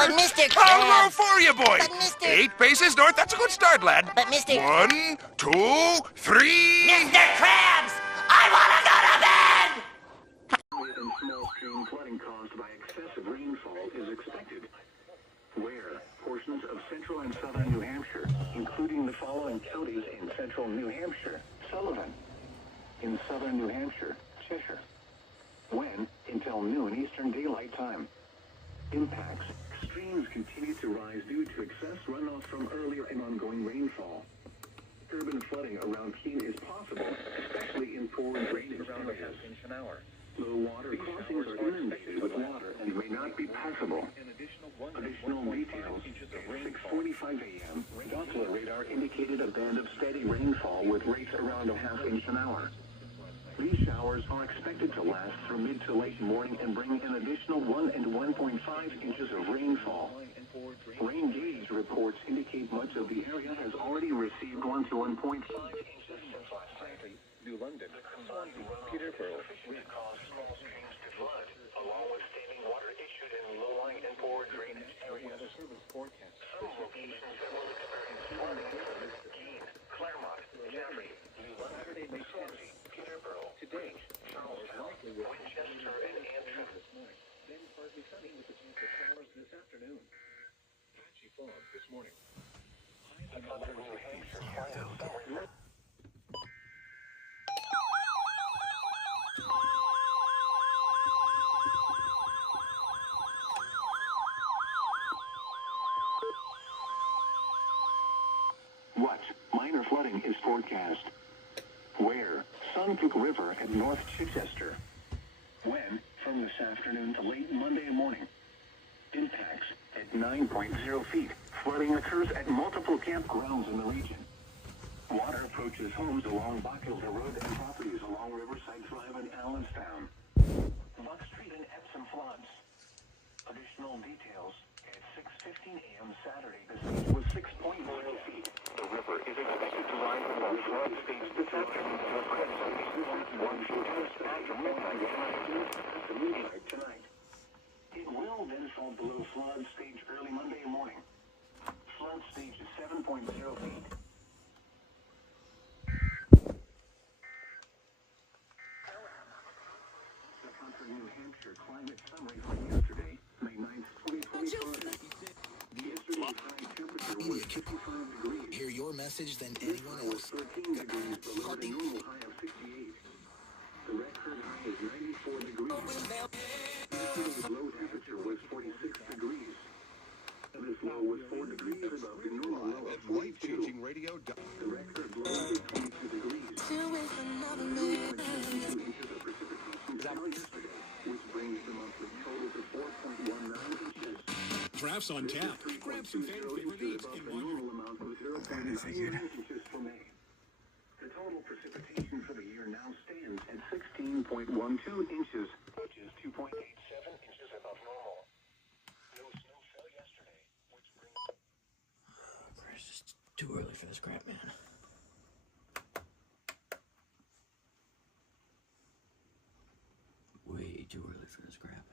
But Mr. Krabs... I'll go for you, boy. But Mr. 8 paces north, that's a good start, lad. But Mr. 1, 2, 3... Mr. Krabs! I want to go to bed! And small stream flooding caused by excessive rainfall is expected. Where portions of central and southern New Hampshire, including the following counties in central New Hampshire: Sullivan. In southern New Hampshire, Cheshire. When? Until noon Eastern Daylight Time. Impacts. Streams continue to rise due to excess runoff from earlier and ongoing rainfall. Urban flooding around Keene is possible, especially in poor drainage areas. Low water crossings are inundated with water and may not be passable. Additional details. At 6:45 a.m., Doppler radar indicated a band of steady rainfall with rates around a ½ inch an hour. These showers are expected to last through mid to late morning and bring an additional 1 and 1.5 inches of rainfall. Rain gauge reports indicate much of the area has already received 1 to 1.5 inches since last night. New London, Peterborough, caused small streams to flood, along with standing water issued in low-lying and poor drainage areas. Some locations that will experience flooding include Keene, Claremont, Jeffrey, New London, Swansea, Peterborough, today, Charlestown, Winchester, and Antrim. Then partly sunny with a chance of showers this afternoon. Patchy fog this morning. New Hampshire climate summary. What minor flooding is forecast? Where? Suncook River at North Chichester. When? From this afternoon to late Monday morning. Impacts at 9.0 feet. Flooding occurs at multiple campgrounds in the region. Water approaches homes along Bockelville Road and properties along Riverside Drive and Allenstown. Buck Street and Epsom floods. Additional details. At 6:15 a.m. Saturday, the stage was 6.0 feet. The river is expected to rise above flood stage this afternoon to a crescent 1 feet after midnight tonight. It will then fall below flood stage early Monday morning. Flood stage is 7.0 feet. The Concord, New Hampshire climate summary for yesterday, May 9th, 2025. Yesterday's high temperature was 55 degrees. Hear your message than This anyone high was else. 13 degrees below the normal high of 68. The record high is 94 degrees. Yesterday's low temperature was 46 degrees. And this low was 4 degrees above the normal low of 42. The record low is 22 degrees. 3.72 inches of precipitation fell yesterday, which brings the monthly total to 4.19 inches. Drafts on tap. Grab some favorite eats in one. Normal amount of 0.9 inches for May. The total precipitation for the year now stands at 16.12 inches, which is 2.87 inches above normal. No snow fell yesterday, which brings... It's just too early for this crap, man. Way too early for this crap.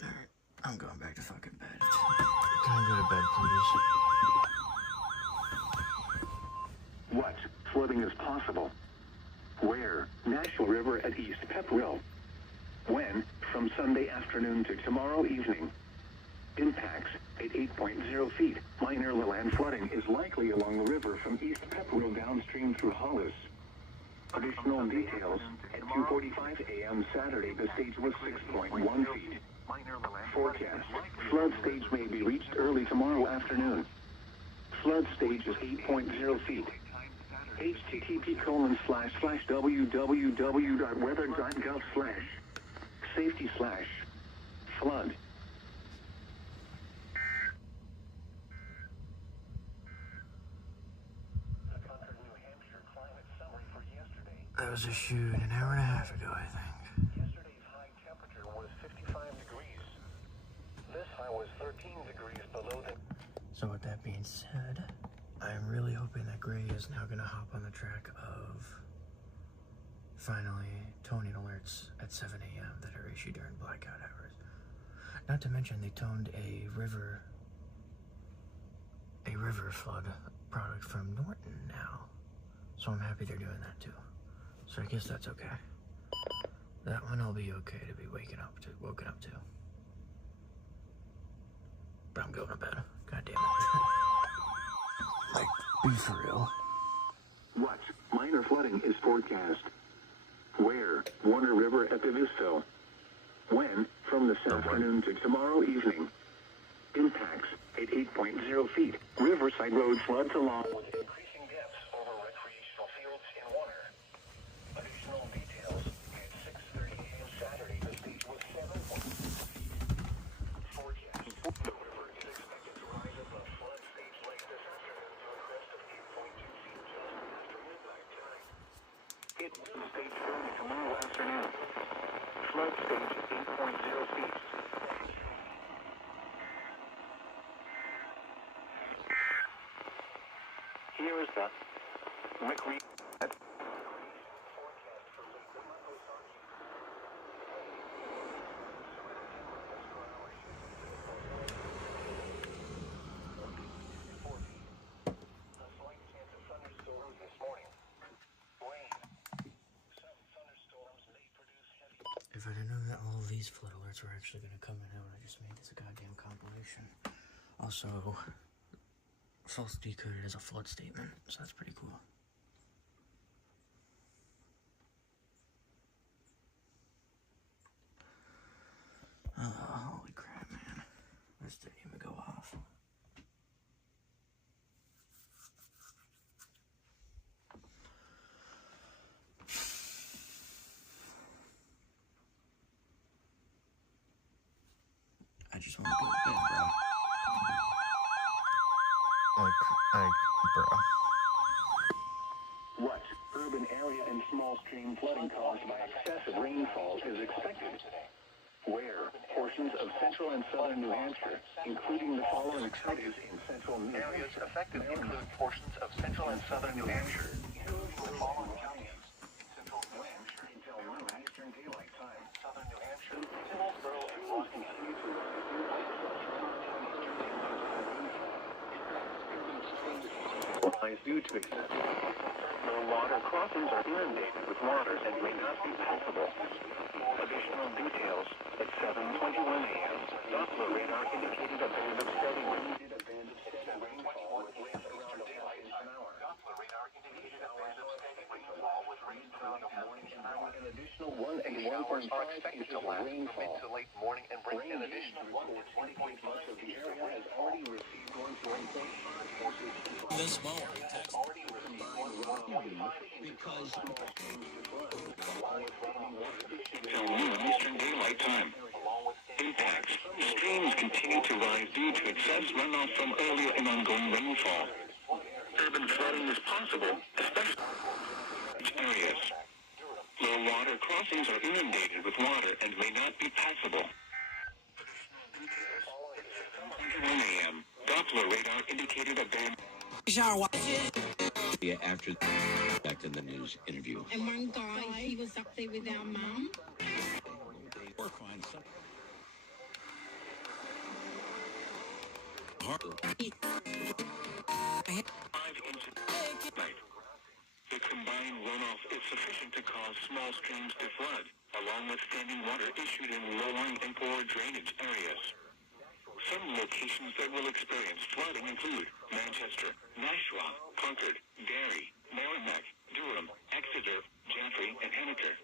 Alright, I'm going back to fucking bed. Can I go to bed, please? What flooding is possible? Where? Nashville River at East Pepperell. When? From Sunday afternoon to tomorrow evening. Impacts at 8.0 feet. Minor land flooding is likely along the river from East Pepperell downstream through Hollis. Additional details. At 2:45 a.m. Saturday, the stage was 6.1 feet. Forecast. Flood stage may be reached early tomorrow afternoon. Flood stage is 8.0 feet. http://www.weather.gov/safety/flood. That was a shoot an hour and a half ago, I think. Yesterday's high temperature was 55 degrees. high was 13 degrees below the... So with that being said, I'm really hoping that Gray is now going to hop on the track of finally toning alerts at 7 a.m. that are issued during blackout hours. Not to mention they toned a river flood product from Norton now. So I'm happy they're doing that too. So I guess that's okay. That one will be okay to be woken up to. But I'm going to bed. God damn it. Like, be for real. What? Minor flooding is forecast. Where? Warner River at the Visville. When? From this afternoon to tomorrow evening. Impacts at 8.0 feet. Riverside Road floods along with increasing depths over recreational fields in Warner. Additional details at 6:30 a.m. Saturday. The stage was 7.0 feet. Forecast. The river is expected to rise above flood stage late this afternoon to a crest of 8.2 feet just after midnight tonight. It's stage 30 tomorrow afternoon. Flood stage 8.0 feet. Here is the Rick If I didn't know that all of these flood alerts were actually going to come in, I would have just made this a goddamn compilation. Also, false decoded as a flood statement, so that's pretty cool. Holy crap, man. This didn't even go off. I just want to go to bed, bro. What? Urban area and small stream flooding caused by excessive rainfall is expected. Where? Portions of central and southern New Hampshire, including the following counties in central New Hampshire. Areas affected include portions of central and southern New Hampshire, including the following counties in central New Hampshire until noon Eastern Daylight Time. Southern New Hampshire, Hillsborough and Boston continue to rise due to excessive low water crossings are inundated with water and may not be passable. Additional details at 7:21 a.m. Doppler radar indicated a band of steady rainfall with winds around daylight an hour. Doppler radar indicated a band of steady rainfall with rains around the morning an hour. An additional 1 and 1.5 inches of rainfall. Mid to late morning and bring an additional 1 to 1.5 of the area has already received 1 to 1.5 This mower. because Till noon Eastern Daylight Time. Impacts. Streams continue to rise due to excess runoff from earlier and ongoing rainfall. Urban flooding is possible, especially in areas. Low water crossings are inundated with water and may not be passable. 1 a.m. Doppler radar indicated a band. Yeah, after in the news interview. And one guy, he was up there with our mum. Or find some. The combined runoff is sufficient to cause small streams to flood, along with standing water issued in low-lying and poor drainage areas. Some locations that will experience flooding include Manchester, Nashua, Concord, Derry, Merrimack, Durham, Exeter, Jaffrey, and Henniker.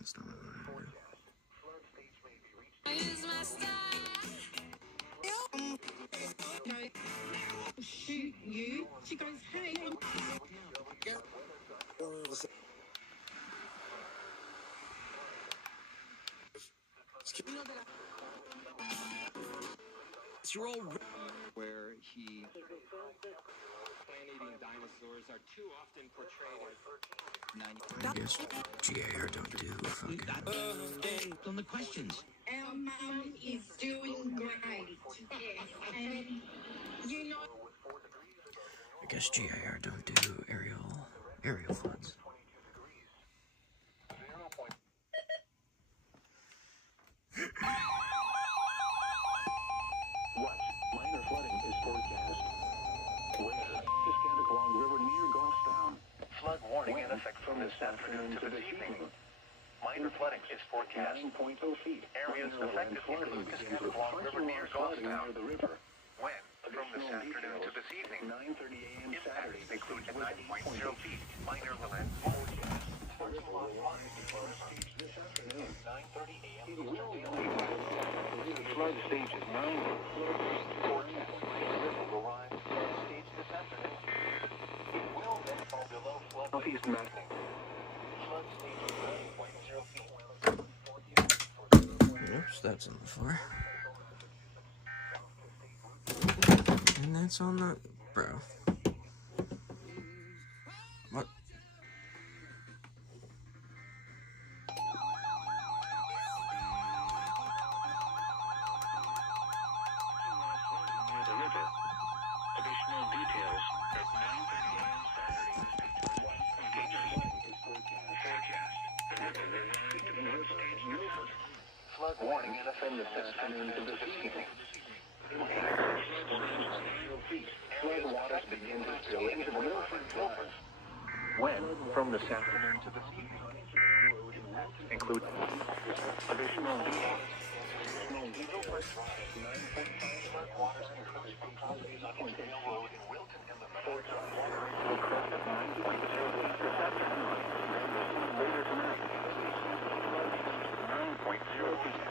It's not moving. Shoot you. She goes, hey, It's your old where he plan eating dinosaurs. dinosaurs are too often portrayed as... I guess GAR don't do fucking... On the questions. Our mum is doing great. Yes. And you know. I guess GAR don't do aerial floods. What? Minor flooding is forecast. Where? Piscataqua River near Goffstown. Flood warning in effect from this afternoon to this evening. Minor flooding is forecast. 9.0 feet. Areas affected include Piscataqua River near Goffstown. When? From this afternoon to this evening. 9:30 a.m. Saturday. Impacts include 9.0 feet. Minor land. This afternoon. 9:30 a.m. It will flood stage is 9. Will rise. Stage this afternoon. It will then fall below flood. Northeast Massing. Flood stage is 9.0 feet. Oops, that's on the floor. And that's on the... Bro. What? Near the river. Additional details at 9:30 a.m. Saturday. Forecast. The river will rise to flood stage neutral. Flood warning in effect this afternoon to this evening. Flood waters begin to spill into the Milford Drive. When? From this afternoon to this evening. Include additional details. Flood waters increase from properties on Hinsdale Road in Wilton and the Fort will crest at 9.0 feet this afternoon. Later tonight. 9.0 feet.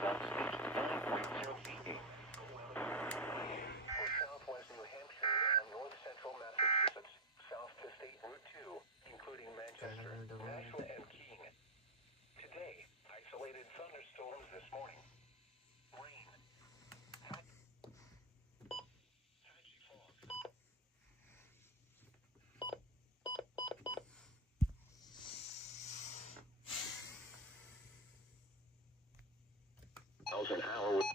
South stage 9.0 feet. For southwest New Hampshire and north central Massachusetts, south to State Route 2, including Manchester, Nashua, and Keene. Today, isolated thunderstorms this morning. Rain. Patchy fog. An hour with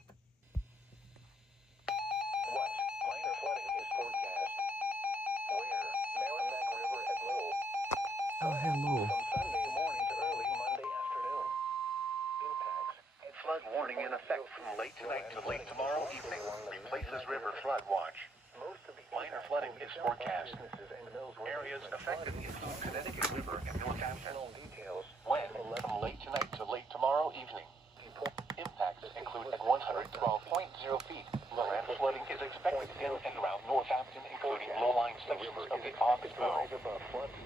what? Minor flooding is forecast. Where? Merrimack River at low. Oh, hello. From Sunday morning to early Monday afternoon. Impacts. Flood warning in effect from late tonight to late tomorrow evening. Replaces river flood watch. Minor flooding is forecast. Areas affected include Connecticut River and Northampton. When? From late tonight to late tomorrow evening. Impacts include at 112.0 feet. Land flooding is expected in and around Northampton, including low-lying sections of the Oxbow.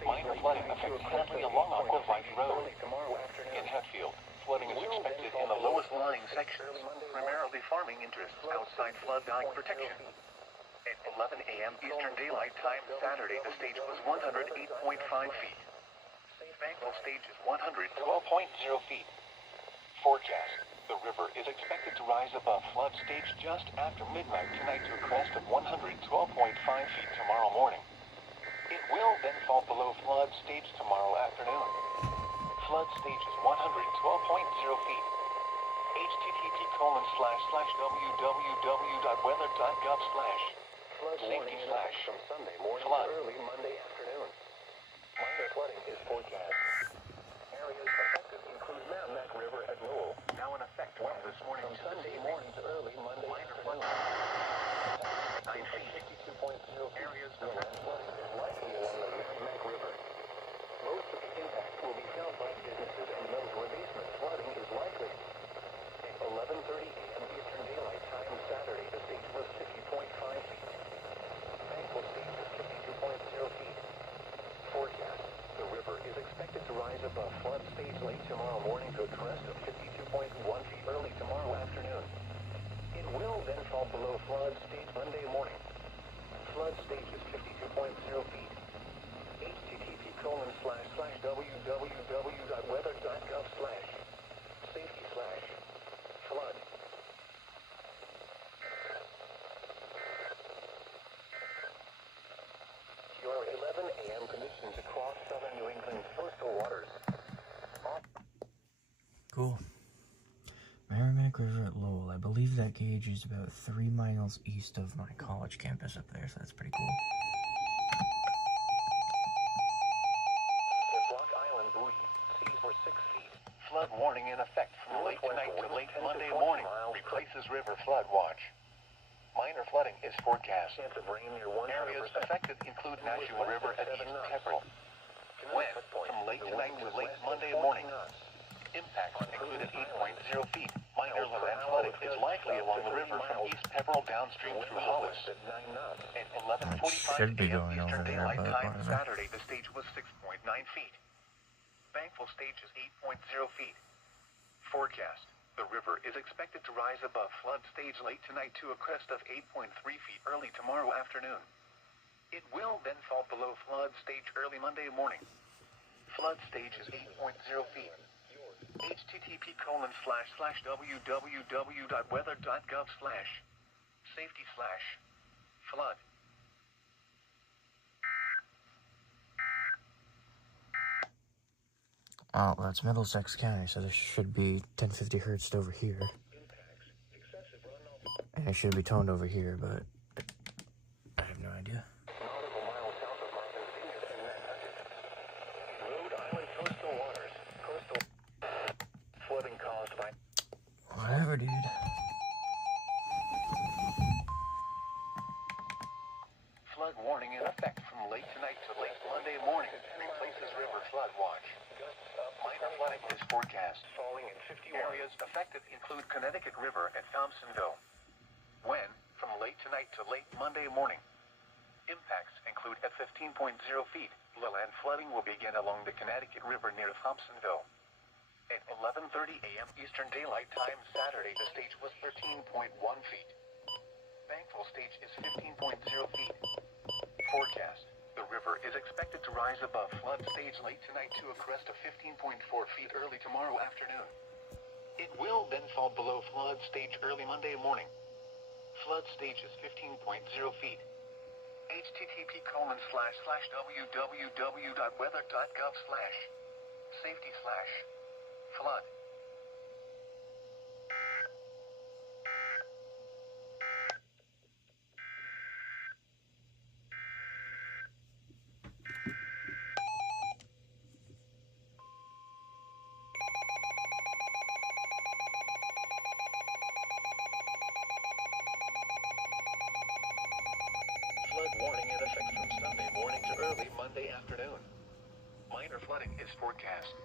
Minor flooding affects Hadley along Aquavite Road. In Hatfield, flooding is expected in the lowest-lying sections, primarily farming interests outside flood dike protection. At 11 a.m. Eastern Daylight Time Saturday, the stage was 108.5 feet. Banquil stage is 112.0 feet. Forecast. The river is expected to rise above flood stage just after midnight tonight to a crest of 112.5 feet tomorrow morning. It will then fall below flood stage tomorrow afternoon. Flood stage is 112.0 feet. http://www.weather.gov/ safety / from Sunday morning to early Monday afternoon. Minor flooding is forecast. Areas affected include Merrimack River at Lowell, now in effect from this morning from Sunday morning to early Monday afternoon. 962.0 areas affected flooding is likely along the Merrimack River. Most of the impact will be felt by businesses and those where basement flooding is likely. At 11:30 a.m. Eastern Daylight Time Saturday, the stage was 50.5 feet. Banquil stage is 52.0 feet. Forecast. The river is expected to rise above flood stage late tomorrow morning to a crest of 52.1 feet early tomorrow afternoon. It will then fall below flood stage Monday morning. Flood stage is 52.0 feet. http://www.weather.gov/ safety / flood. conditions across southern New England's coastal waters. Cool. Merrimack River at Lowell. I believe that gauge is about 3 miles east of my college campus up there, so that's pretty cool. At Block Island buoy, seas were 6 feet. Flood warning in effect from late tonight to late Monday morning. Replaces river flood watch. Minor flooding is forecast. Chance of rain near 100%. Areas affected include Nashua River at East Pepperell. Wind from late tonight to late Monday morning. Impacts included 8.0 feet. Minor land flooding is likely along the river from East Pepperell downstream through Hollis. At 11:45 a.m. Eastern Daylight Time Saturday, the stage was 6.9 feet. Thankful stage is 8.0 feet. Forecast. The river is expected to rise above flood stage late tonight to a crest of 8.3 feet early tomorrow afternoon. It will then fall below flood stage early Monday morning. Flood stage is 8.0 feet. http://www.weather.gov/safety/flood. Oh, that's Middlesex County, so there should be 1050 hertz over here. And it should be toned over here, but I have no idea. Nautical miles south of Martha's Vineyard and Nantucket. Rhode Island coastal waters. Coastal flooding caused by... Whatever, dude. Flood warning in effect from late tonight to late Monday morning. Replaces river flood watch. Minor flooding is forecast. Falling in 51. Areas affected include Connecticut River at Thompsonville. Wind from late tonight to late Monday morning. Impacts include at 15.0 feet. Lowland flooding will begin along the Connecticut River near Thompsonville. At 11:30 a.m. Eastern Daylight Time Saturday, the stage was 13.1 feet. Thankful stage is 15.0 feet. Forecast. The river is expected to rise above flood stage late tonight to a crest of 15.4 feet early tomorrow afternoon. It will then fall below flood stage early Monday morning. Flood stage is 15.0 feet. http://www.weather.gov/safety/flood. Warning in effect from Sunday morning to early Monday afternoon. Minor flooding is forecast.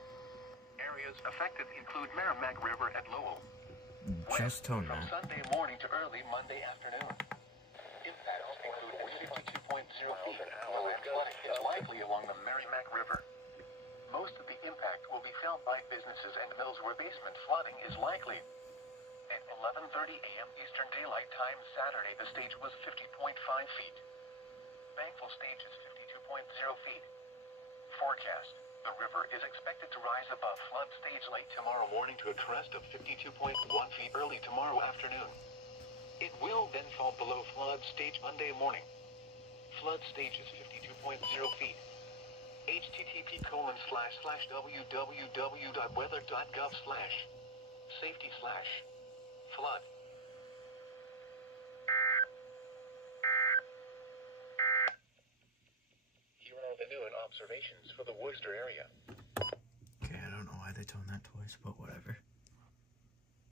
Areas affected include Merrimack River at Lowell. Just tone From that. Sunday morning to early Monday afternoon. Impacts include at 52.0 feet. Lowland flooding is likely along the Merrimack River. Most of the impact will be felt by businesses and mills where basement flooding is likely. At 11:30 a.m. Eastern Daylight Time Saturday, the stage was 50.5 feet. Thankful stage is 52.0 feet. Forecast. The river is expected to rise above flood stage late tomorrow morning to a crest of 52.1 feet early tomorrow afternoon. It will then fall below flood stage Monday morning. Flood stage is 52.0 feet. http://www.weather.gov/safety/flood. Here are the new observations for the Worcester area. Okay, I don't know why they toned that twice, but whatever.